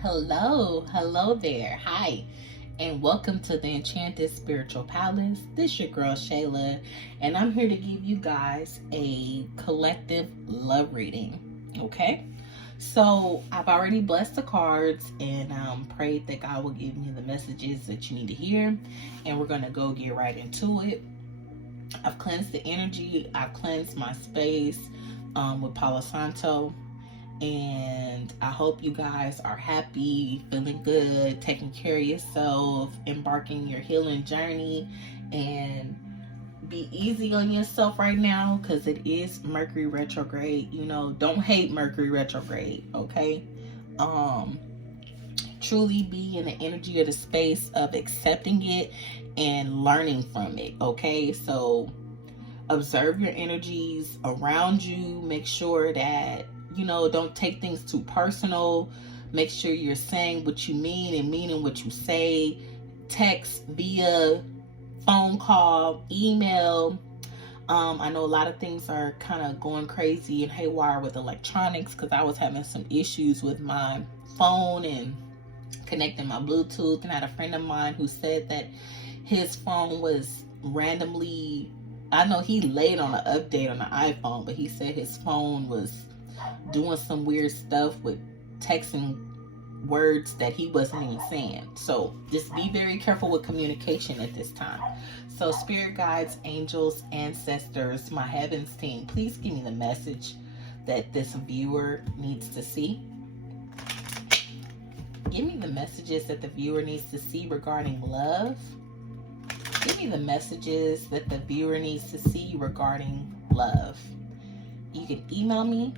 Hello there. Hi, and welcome to the Enchanted Spiritual Palace. This your girl Shayla, and I'm here to give you guys a collective love reading. Okay, so I've already blessed the cards and prayed that God will give me the messages that you need to hear, and we're gonna go get right into it. I've cleansed the energy. I've cleansed my space with Palo Santo. And I hope you guys are happy, feeling good, taking care of yourself, embarking your healing journey, and be easy on yourself right now because it is Mercury retrograde. Don't hate Mercury retrograde, okay? Um, Truly be in the energy of the space of accepting it and learning from it, okay? So observe your energies around you. Make sure that, don't take things too personal. Make sure you're saying what you mean and meaning what you say. Text via phone call, email. I know a lot of things are kind of going crazy and haywire with electronics because I was having some issues with my phone and connecting my Bluetooth. And I had a friend of mine who said that his phone was randomly, I know he laid on an update on the iPhone, but he said his phone was doing some weird stuff with texting words that he wasn't even saying. So just be very careful with communication at this time. So spirit guides, angels, ancestors, my heavens team, please give me the message that this viewer needs to see. Give me the messages that the viewer needs to see regarding love. Give me the messages that the viewer needs to see regarding love. You can email me.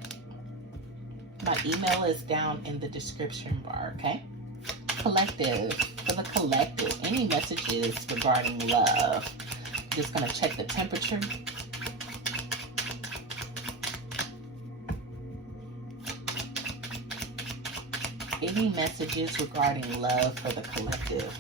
My email is down in the description bar, okay? Collective, for the collective, any messages regarding love. Just gonna check the temperature. Any messages regarding love for the collective.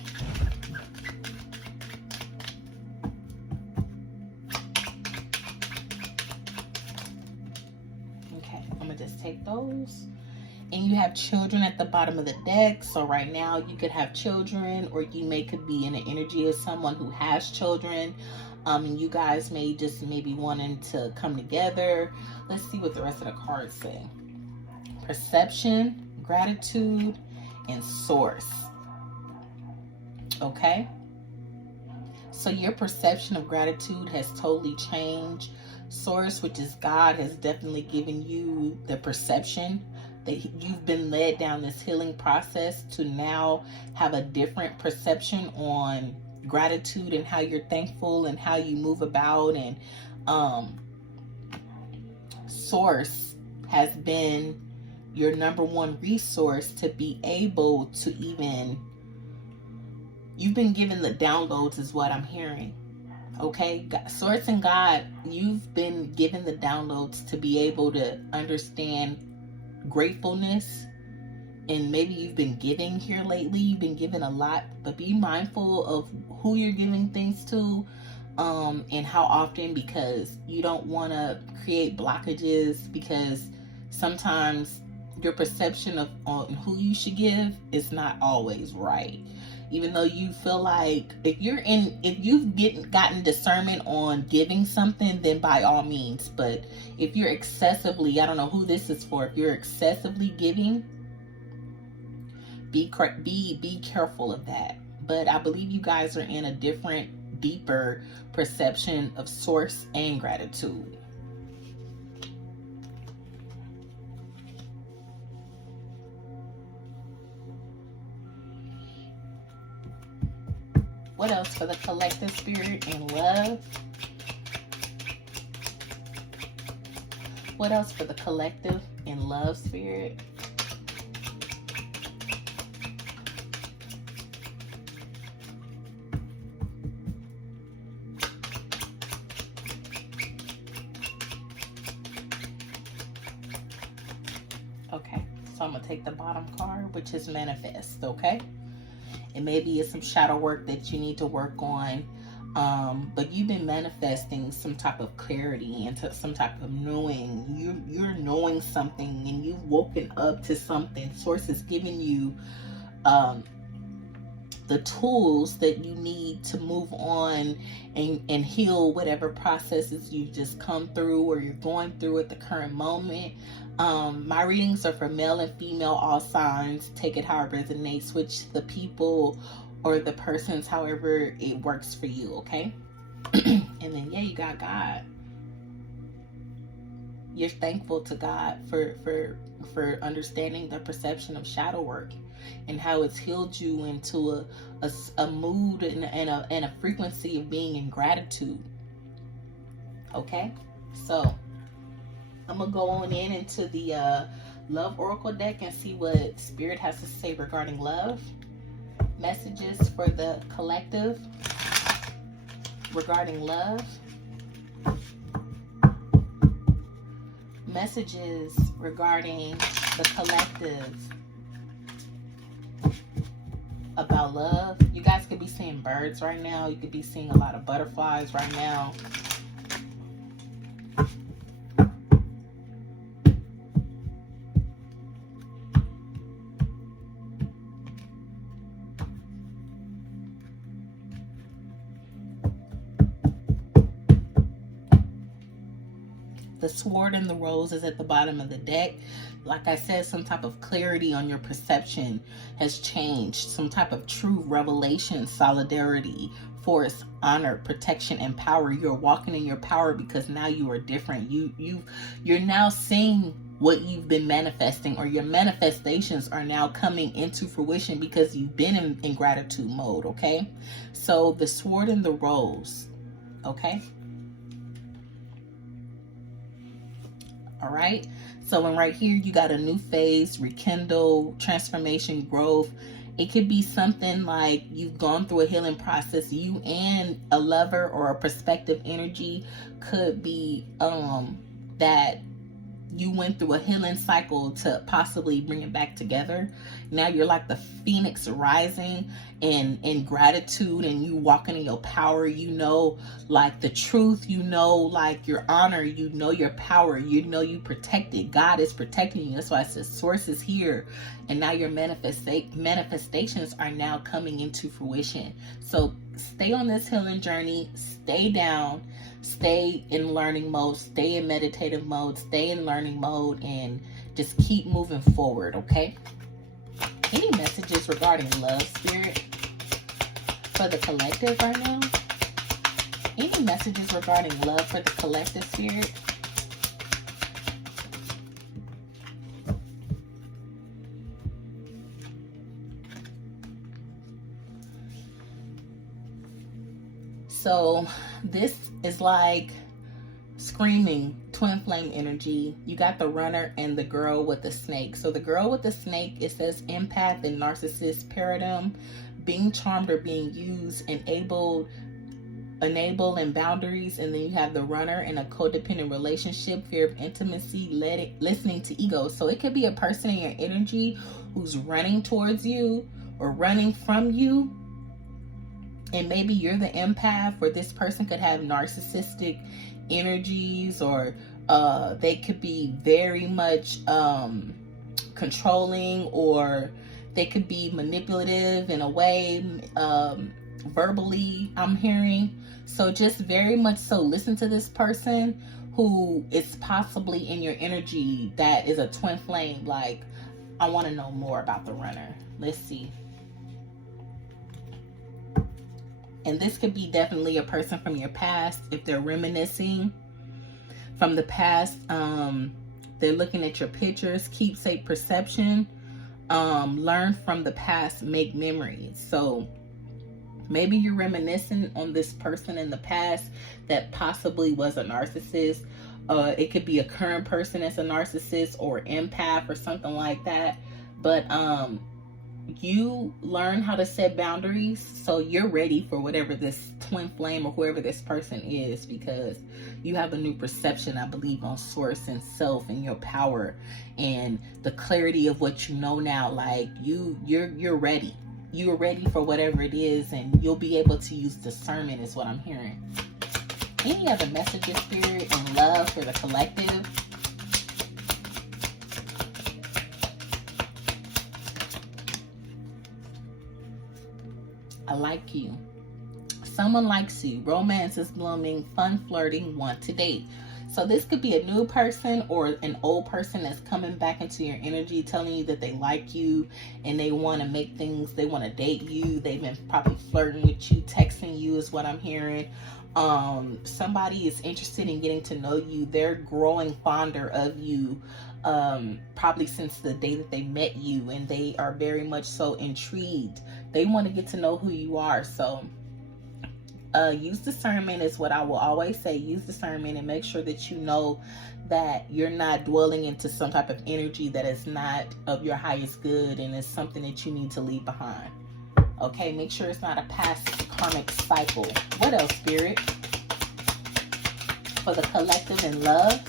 Okay, I'm gonna just take those. And you have children at the bottom of the deck. So right now you could have children, or you could be in the energy of someone who has children. And you guys may just maybe wanting to come together. Let's see what the rest of the cards say. Perception, gratitude, and source. Okay? So your perception of gratitude has totally changed. Source, which is God, has definitely given you the perception that you've been led down this healing process to now have a different perception on gratitude and how you're thankful and how you move about. And source has been your number one resource to be able to even, you've been given the downloads is what I'm hearing. Okay, source and God, you've been given the downloads to be able to understand gratefulness. And maybe you've been giving here lately, you've been giving a lot, but be mindful of who you're giving things to, and how often, because you don't want to create blockages, because sometimes your perception of on who you should give is not always right. Even though you feel like if you've gotten discernment on giving something, then by all means. But if you're excessively, I don't know who this is for, if you're excessively giving, be careful of that. But I believe you guys are in a different, deeper perception of source and gratitude. What else for the collective spirit and love? What else for the collective and love spirit? Okay, so I'm going to take the bottom card, which is manifest, okay? And maybe it's some shadow work that you need to work on. But you've been manifesting some type of clarity and some type of knowing. You're knowing something, and you've woken up to something. Source is giving you um, the tools that you need to move on and heal whatever processes you've just come through or you're going through at the current moment. My readings are for male and female, all signs. Take it how it resonates. Switch the people or the persons however it works for you, okay? And then, yeah, you got God. You're thankful to God for understanding the perception of shadow work and how it's healed you into a mood and a frequency of being in gratitude. Okay, so I'm gonna go on into the love oracle deck and see what Spirit has to say regarding love. Messages for the collective regarding love. Messages regarding the collective about love. You guys could be seeing birds right now. You could be seeing a lot of butterflies right now. The sword and the rose is at the bottom of the deck. Like I said, some type of clarity on your perception has changed. Some type of true revelation, solidarity, force, honor, protection, and power. You're walking in your power because now you are different. You're now seeing what you've been manifesting, or your manifestations are now coming into fruition because you've been in gratitude mode, okay? So the sword and the rose, okay? All right, so and right here you got a new phase, rekindle, transformation, growth. It could be something like you've gone through a healing process. You and a lover or a prospective energy could be that you went through a healing cycle to possibly bring it back together. Now you're like the phoenix rising in gratitude, and you walking in your power. You know, like the truth, you know, like your honor, you know, your power, you know, you protected. God is protecting you. That's why it says source is here, and now your manifestations are now coming into fruition. So stay on this healing journey, stay down, stay in learning mode, stay in meditative mode, stay in learning mode, and just keep moving forward, okay? Any messages regarding love, Spirit, for the collective right now? Any messages regarding love for the collective, Spirit? So this is like screaming twin flame energy. You got the runner and the girl with the snake. So the girl with the snake, it says empath and narcissist paradigm, being charmed or being used, enable and boundaries. And then you have the runner in a codependent relationship, fear of intimacy, listening to ego. So it could be a person in your energy who's running towards you or running from you, and maybe you're the empath, or this person could have narcissistic energies, or they could be very much controlling, or they could be manipulative in a way, verbally, I'm hearing. So just very much so listen to this person who is possibly in your energy that is a twin flame. Like, I want to know more about the runner. Let's see. And this could be definitely a person from your past. If they're reminiscing from the past, they're looking at your pictures, keepsake perception, learn from the past, make memories. So maybe you're reminiscing on this person in the past that possibly was a narcissist. It could be a current person that's a narcissist or empath or something like that. But you learn how to set boundaries, so you're ready for whatever this twin flame or whoever this person is, because you have a new perception, I believe, on source and self and your power and the clarity of what you know now. Like you're ready. you're ready for whatever it is, and you'll be able to use discernment is what I'm hearing. Any other messages, Spirit, and love for the collective? I like you. Someone likes you. Romance is blooming. Fun flirting. Want to date. So this could be a new person or an old person that's coming back into your energy, telling you that they like you and they want to make things, they want to date you. They've been probably flirting with you, texting you is what I'm hearing. Somebody is interested in getting to know you. They're growing fonder of you, probably since the day that they met you, and they are very much so intrigued. They want to get to know who you are. So use discernment is what I will always say. Use discernment and make sure that you know that you're not dwelling into some type of energy that is not of your highest good and is something that you need to leave behind. Okay, make sure it's not a past karmic cycle. What else, Spirit? For the collective and love.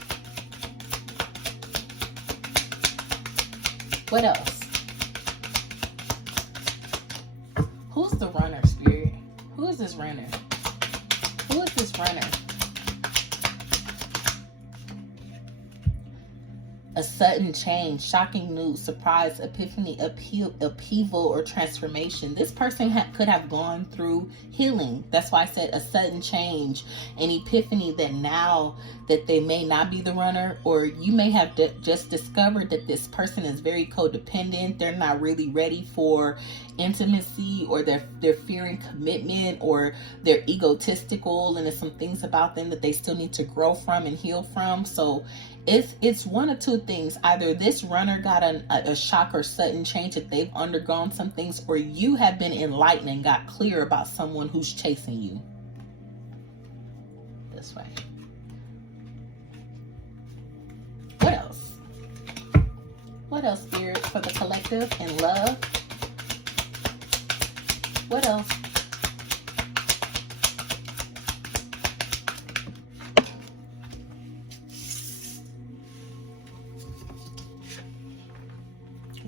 What else? Who's the runner, Spirit? Who is this runner? Who is this runner? A sudden change, shocking news, surprise, epiphany, upheaval, or transformation. This person could have gone through healing. That's why I said a sudden change, an epiphany that now that they may not be the runner, or you may have just discovered that this person is very codependent. They're not really ready for intimacy, or they're fearing commitment, or they're egotistical, and there's some things about them that they still need to grow from and heal from. So it's one of two things. Either this runner got a shock or sudden change, that they've undergone some things, or you have been enlightened and got clear about someone who's chasing you. This way. What else? What else, Spirit, for the collective and love? What else?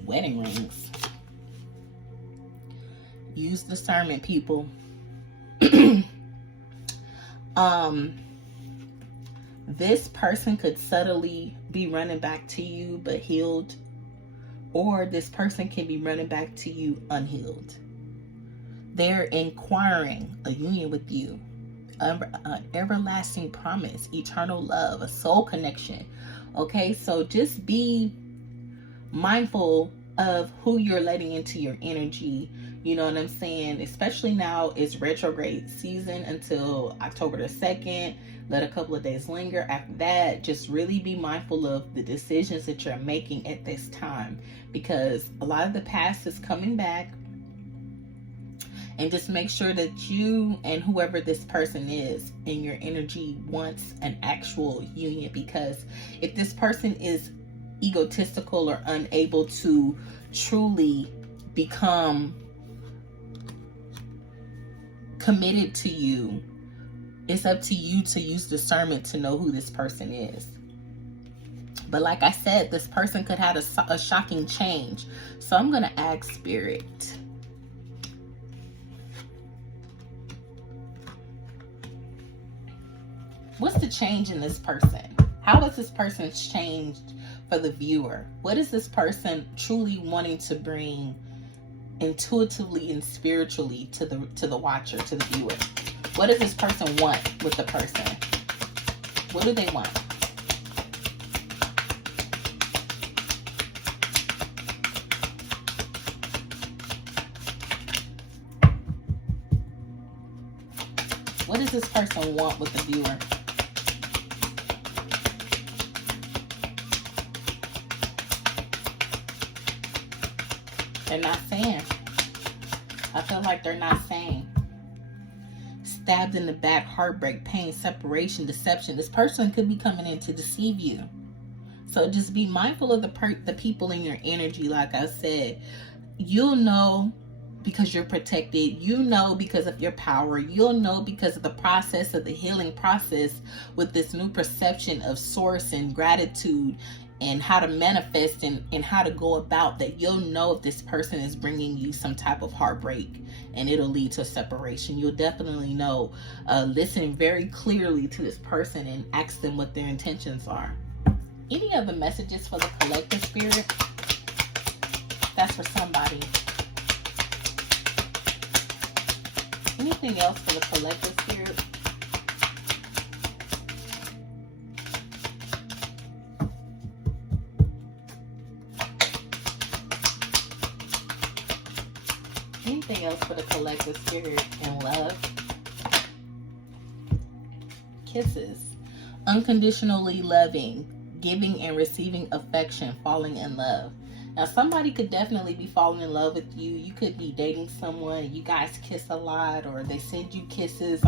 Wedding rings. Use discernment, people. This person could subtly be running back to you but healed, or this person can be running back to you unhealed. They're inquiring a union with you, an everlasting promise, eternal love, a soul connection. Okay, so just be mindful of who you're letting into your energy. You know what I'm saying? Especially now, it's retrograde season until October the 2nd. Let a couple of days linger. After that, just really be mindful of the decisions that you're making at this time, because a lot of the past is coming back. And just make sure that you and whoever this person is in your energy wants an actual union, because if this person is egotistical or unable to truly become committed to you, it's up to you to use discernment to know who this person is. But like I said, this person could have a shocking change. So I'm going to ask Spirit, what's the change in this person? How has this person changed for the viewer? What is this person truly wanting to bring intuitively and spiritually to the watcher, to the viewer? What does this person want with the person? What do they want? What does this person want with the viewer? They're not saying. I feel like they're not saying. Stabbed in the back, heartbreak, pain, separation, deception. This person could be coming in to deceive you. So just be mindful of the people in your energy. Like I said, you'll know because you're protected. You know because of your power. You'll know because of the process of the healing process with this new perception of source and gratitude and how to manifest and how to go about that, you'll know if this person is bringing you some type of heartbreak and it'll lead to separation. You'll definitely know. Listen very clearly to this person and ask them what their intentions are. Any other messages for the collective spirit? That's for somebody. Anything else for the collective spirit? Anything else for the collective spirit in love? Kisses. Unconditionally loving, giving and receiving affection, falling in love. Now, somebody could definitely be falling in love with you. You could be dating someone, you guys kiss a lot, or they send you kisses.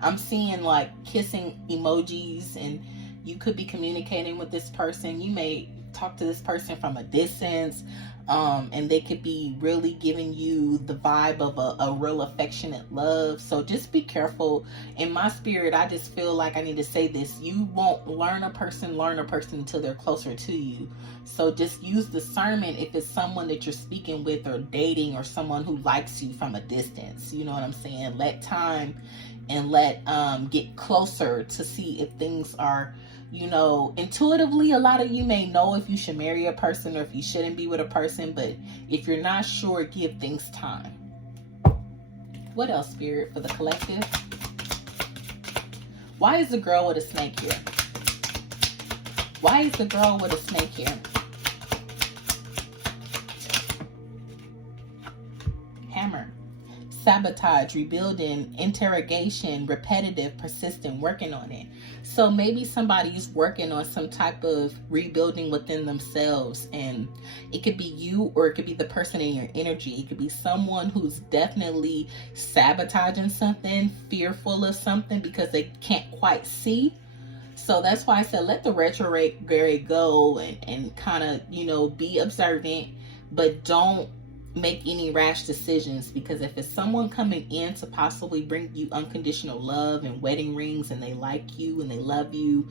I'm seeing like kissing emojis, and you could be communicating with this person. You may talk to this person from a distance, and they could be really giving you the vibe of a real affectionate love. So just be careful. In my spirit, I just feel like I need to say this. You won't learn a person until they're closer to you. So just use discernment if it's someone that you're speaking with or dating, or someone who likes you from a distance. You know what I'm saying? Let time and let get closer to see if things are, you know, intuitively. A lot of you may know if you should marry a person or if you shouldn't be with a person, but if you're not sure, give things time. What else, spirit, for the collective? Why is the girl with a snake here? Why is the girl with a snake here? Hammer. Sabotage, rebuilding, interrogation, repetitive, persistent, working on it. So maybe somebody's working on some type of rebuilding within themselves, and it could be you, or it could be the person in your energy. It could be someone who's definitely sabotaging something, fearful of something because they can't quite see. So that's why I said let the retrograde go and kind of, you know, be observant, but don't make any rash decisions, because if it's someone coming in to possibly bring you unconditional love and wedding rings, and they like you and they love you,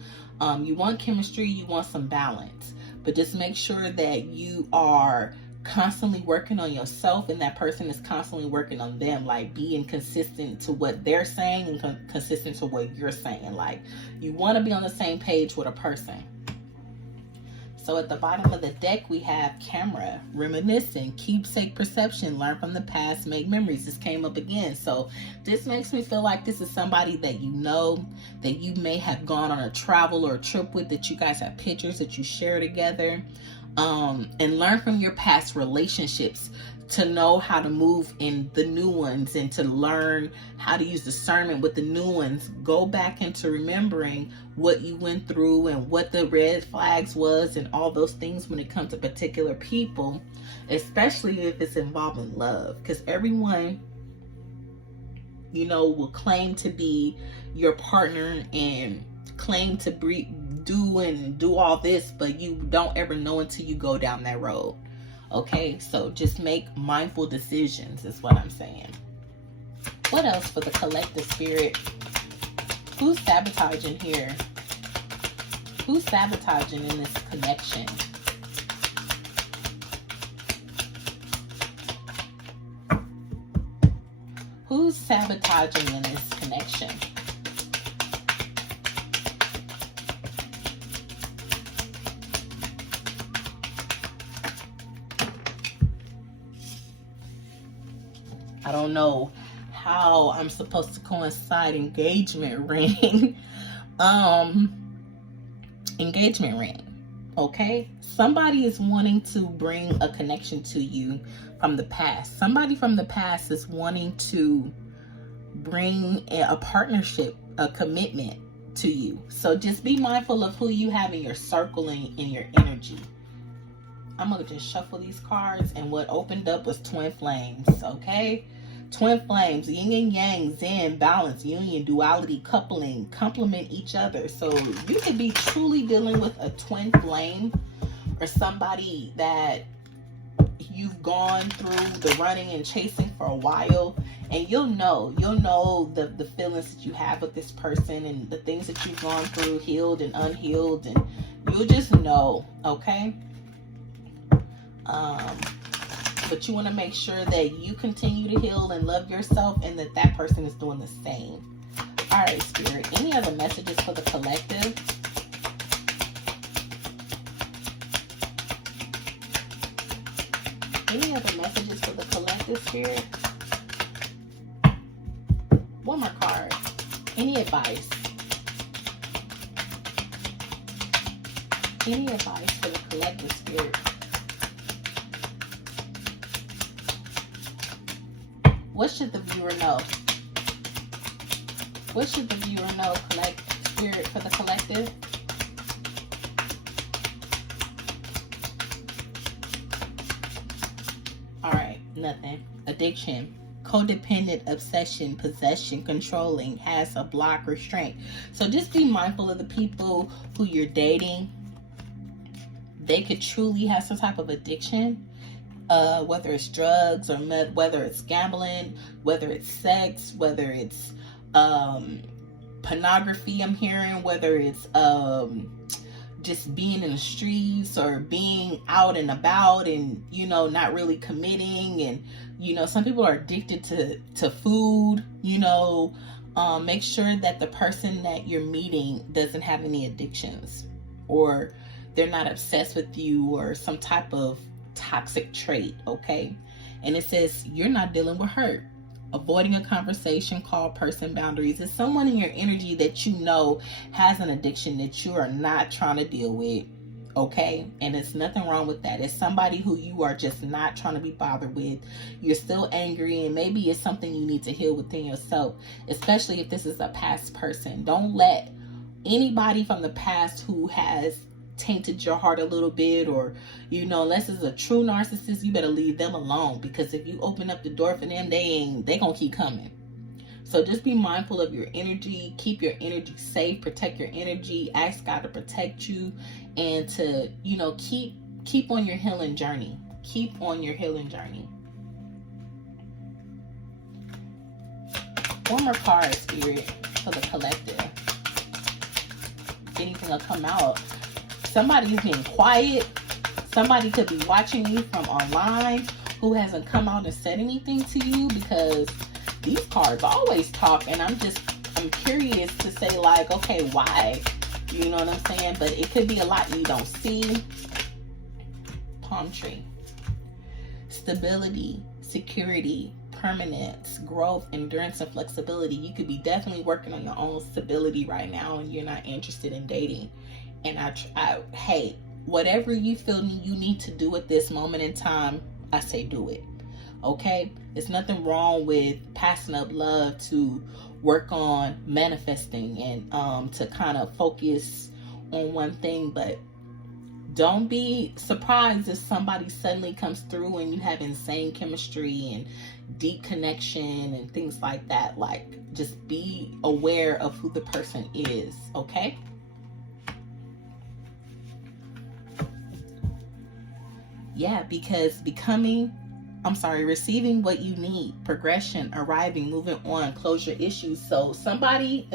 you want chemistry, you want some balance, but just make sure that you are constantly working on yourself and that person is constantly working on them, like being consistent to what they're saying and consistent to what you're saying. Like, you want to be on the same page with a person. So at the bottom of the deck, we have camera, reminiscing, keepsake, perception, learn from the past, make memories. This came up again. So this makes me feel like this is somebody that you know, that you may have gone on a travel or a trip with, that you guys have pictures that you share together, and learn from your past relationships to know how to move in the new ones, and to learn how to use discernment with the new ones. Go back into remembering what you went through and what the red flags was and all those things when it comes to particular people, especially if it's involving love, because everyone, you know, will claim to be your partner and claim to do all this, but you don't ever know until you go down that road. Okay, so just make mindful decisions is what I'm saying. What else for the collective spirit? Who's sabotaging here? Who's sabotaging in this connection? Who's sabotaging in this connection? I don't know how I'm supposed to coincide engagement ring. Engagement ring. Okay? Somebody is wanting to bring a connection to you from the past. Somebody from the past is wanting to bring a partnership, a commitment to you. So just be mindful of who you have in your circle and in your energy. I'm going to just shuffle these cards, and what opened up was twin flames, okay? Twin flames, yin and yang, zen, balance, union, duality, coupling, complement each other. So you could be truly dealing with a twin flame, or somebody that you've gone through the running and chasing for a while, and you'll know the feelings that you have with this person and the things that you've gone through, healed and unhealed, and you'll just know, okay? But you want to make sure that you continue to heal and love yourself, and that person is doing the same. All right, Spirit, any other messages for the collective? Any other messages for the collective, Spirit? One more card. Any advice? Any advice for the collective, Spirit? What should the viewer know? What should the viewer know, Spirit, for the collective? All right, nothing. Addiction, codependent, obsession, possession, controlling, has a block, restraint. So just be mindful of the people who you're dating. They could truly have some type of addiction. Whether it's drugs or whether it's gambling, whether it's sex, whether it's pornography, I'm hearing, whether it's just being in the streets or being out and about and, not really committing. And, some people are addicted to food, make sure that the person that you're meeting doesn't have any addictions, or they're not obsessed with you or some type of toxic trait, okay? And it says you're not dealing with hurt. Avoiding a conversation, call person, boundaries. It's someone in your energy that has an addiction that you are not trying to deal with, okay? And it's nothing wrong with that. It's somebody who you are just not trying to be bothered with. You're still angry, and maybe it's something you need to heal within yourself, especially if this is a past person. Don't let anybody from the past who has tainted your heart a little bit, or unless it's a true narcissist, you better leave them alone, because if you open up the door for them, they gonna keep coming. So just be mindful of your energy, keep your energy safe, protect your energy, ask God to protect you, and to keep on your healing journey. Keep on your healing journey. One more card, Spirit, for the collective. Anything will come out. Somebody's being quiet. Somebody could be watching you from online who hasn't come out and said anything to you, because these cards always talk, and I'm curious to say, like, okay, why? You know what I'm saying? But it could be a lot you don't see. Palm tree. Stability, security, permanence, growth, endurance, and flexibility. You could be definitely working on your own stability right now, and you're not interested in dating. And hey, whatever you feel you need to do at this moment in time, I say do it. Okay? There's nothing wrong with passing up love to work on manifesting and to kind of focus on one thing, but don't be surprised if somebody suddenly comes through and you have insane chemistry and deep connection and things like that. Like, just be aware of who the person is, okay? Yeah, because receiving what you need, progression, arriving, moving on, closure issues. So some of you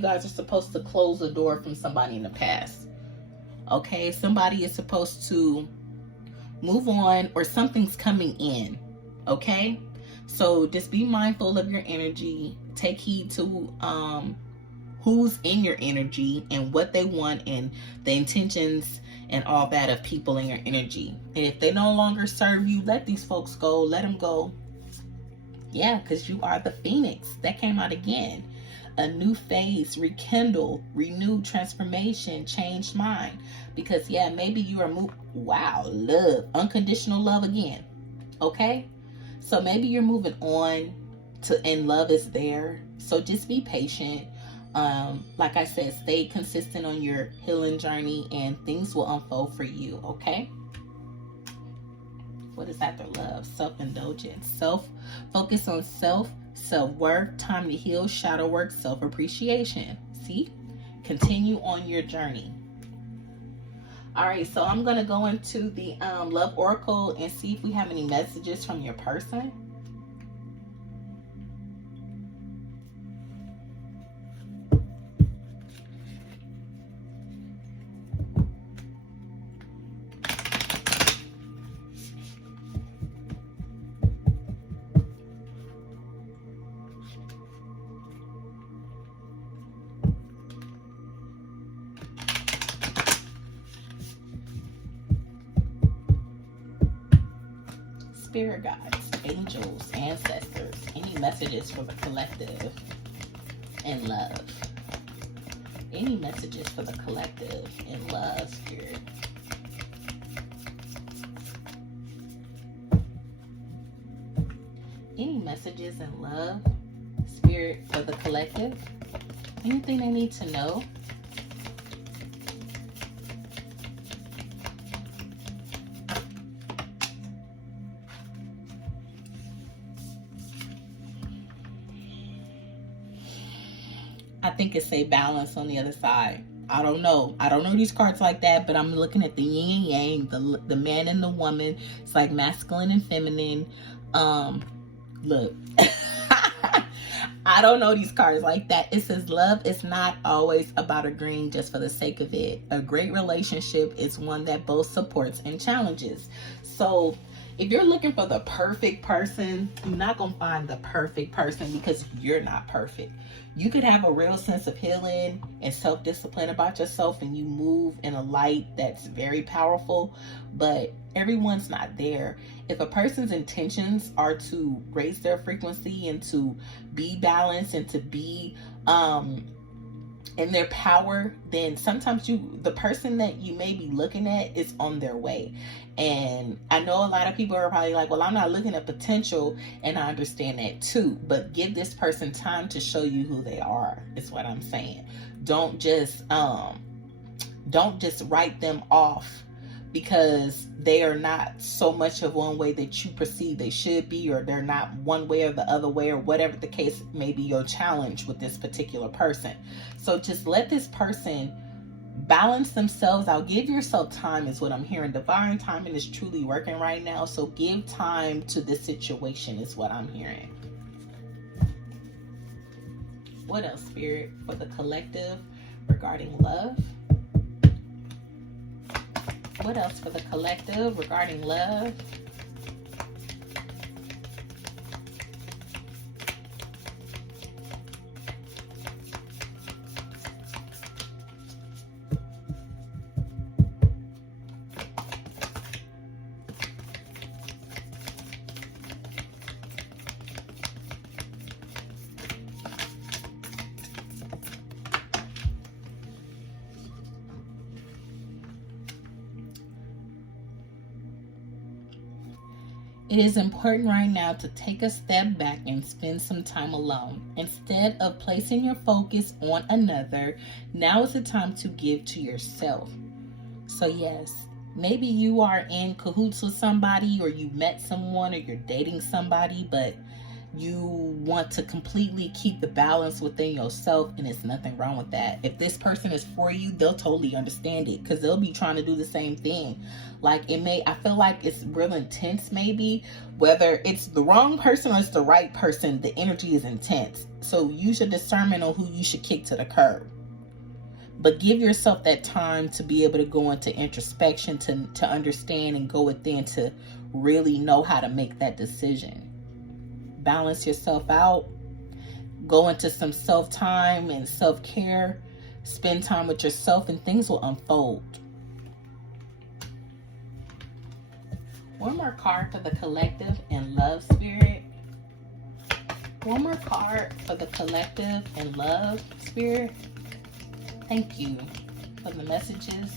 guys are supposed to close the door from somebody in the past. Okay, somebody is supposed to move on, or something's coming in. Okay, so just be mindful of your energy. Take heed to who's in your energy and what they want, and the intentions and all that of people in your energy. And if they no longer serve you, let these folks go. Let them go. Yeah, because you are the phoenix that came out again. A new phase, rekindle, renewed, transformation, changed mind. Because yeah, maybe you are love, unconditional love again. Okay, so maybe you're moving on and love is there. So just be patient. Like I said, stay consistent on your healing journey, and things will unfold for you. Okay. What is after love? Self-indulgence, focus on self-worth, time to heal, shadow work, self-appreciation. See, continue on your journey. All right, so I'm going to go into the love oracle and see if we have any messages from your person. Spirit guides, angels, ancestors, any messages for the collective and love. Any messages for the collective and love, Spirit. Any messages in love, Spirit, for the collective. Anything they need to know. I think it's a balance on the other side. I don't know these cards like that, but I'm looking at the yin and yang, the man and the woman. It's like masculine and feminine. Look. I don't know these cards like that. It says love is not always about agreeing just for the sake of it. A great relationship is one that both supports and challenges. So if you're looking for the perfect person, you're not going to find the perfect person because you're not perfect. You could have a real sense of healing and self-discipline about yourself, and you move in a light that's very powerful, but everyone's not there. If a person's intentions are to raise their frequency and to be balanced and to be in their power, then sometimes the person that you may be looking at is on their way. And I know a lot of people are probably like, well, I'm not looking at potential, and I understand that too, but give this person time to show you who they are, is what I'm saying. Don't just write them off because they are not so much of one way that you perceive they should be, or they're not one way or the other way, or whatever the case may be your challenge with this particular person. So just let this person balance themselves out. Give yourself time is what I'm hearing. Divine timing is truly working right now. So give time to this situation is what I'm hearing. What else, Spirit, for the collective regarding love? What else for the collective regarding love? It is important right now to take a step back and spend some time alone. Instead of placing your focus on another, now is the time to give to yourself. So yes, maybe you are in cahoots with somebody, or you met someone, or you're dating somebody, but you want to completely keep the balance within yourself, and it's nothing wrong with that. If this person is for you, they'll totally understand it, because they'll be trying to do the same thing. Like I feel like it's real intense, maybe whether it's the wrong person or it's the right person, the energy is intense. So use your discernment on who you should kick to the curb, but give yourself that time to be able to go into introspection, to understand and go within, to really know how to make that decision. Balance yourself out, go into some self-time and self-care, spend time with yourself, and things will unfold. One more card for the collective and love, Spirit. One more card for the collective and love, Spirit. Thank you for the messages.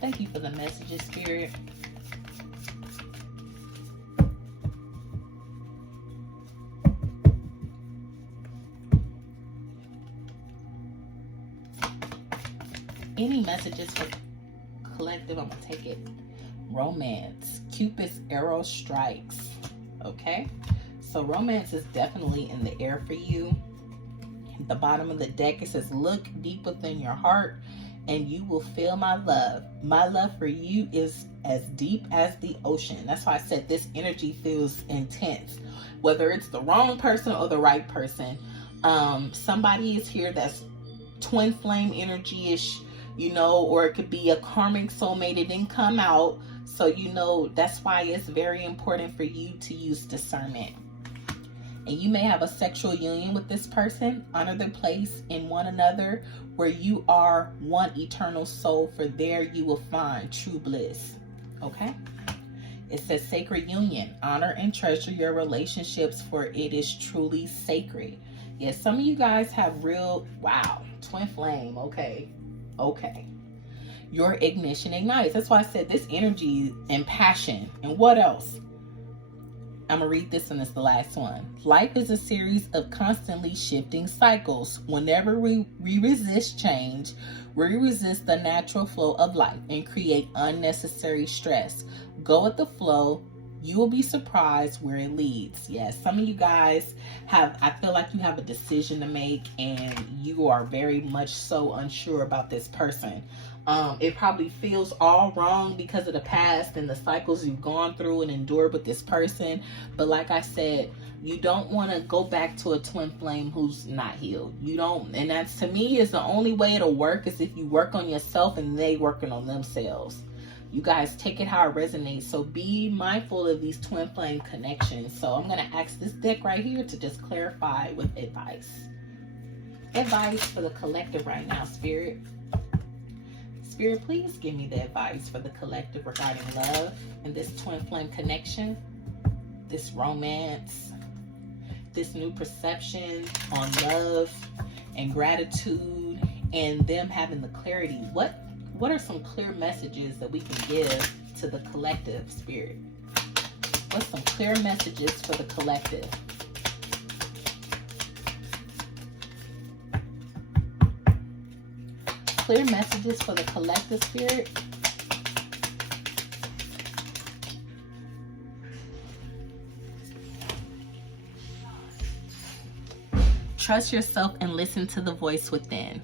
Thank you for the messages, Spirit. Any messages for collective? I'm going to take it. Romance. Cupid's arrow strikes. Okay? So romance is definitely in the air for you. At the bottom of the deck, it says, look deep within your heart and you will feel my love. My love for you is as deep as the ocean. That's why I said this energy feels intense. Whether it's the wrong person or the right person, somebody is here that's twin flame energy-ish, you know, or it could be a karmic soulmate. It didn't come out, so you know that's why it's very important for you to use discernment. And you may have a sexual union with this person. Honor the place in one another where you are one eternal soul, for there you will find true bliss. Okay? It says sacred union. Honor and treasure your relationships, for it is truly sacred. Yes, some of you guys have real, wow, twin flame. Okay. Your ignition ignites. That's why I said this energy and passion. And what else? I'm going to read this one. It's the last one. Life is a series of constantly shifting cycles. Whenever we resist change, we resist the natural flow of life and create unnecessary stress. Go with the flow. You will be surprised where it leads. Yes, some of you guys I feel like you have a decision to make and you are very much so unsure about this person. It probably feels all wrong because of the past and the cycles you've gone through and endured with this person. But like I said, you don't want to go back to a twin flame who's not healed. You don't, and that's, to me, is the only way it'll work is if you work on yourself and they working on themselves. You guys take it how it resonates. So be mindful of these twin flame connections. So I'm going to ask this deck right here to just clarify with advice. Advice for the collective right now, Spirit. Spirit, please give me the advice for the collective regarding love and this twin flame connection, this romance, this new perception on love and gratitude, and them having the clarity. What are some clear messages that we can give to the collective, Spirit? What's some clear messages for the collective? Clear messages for the collective, Spirit. Trust yourself and listen to the voice within.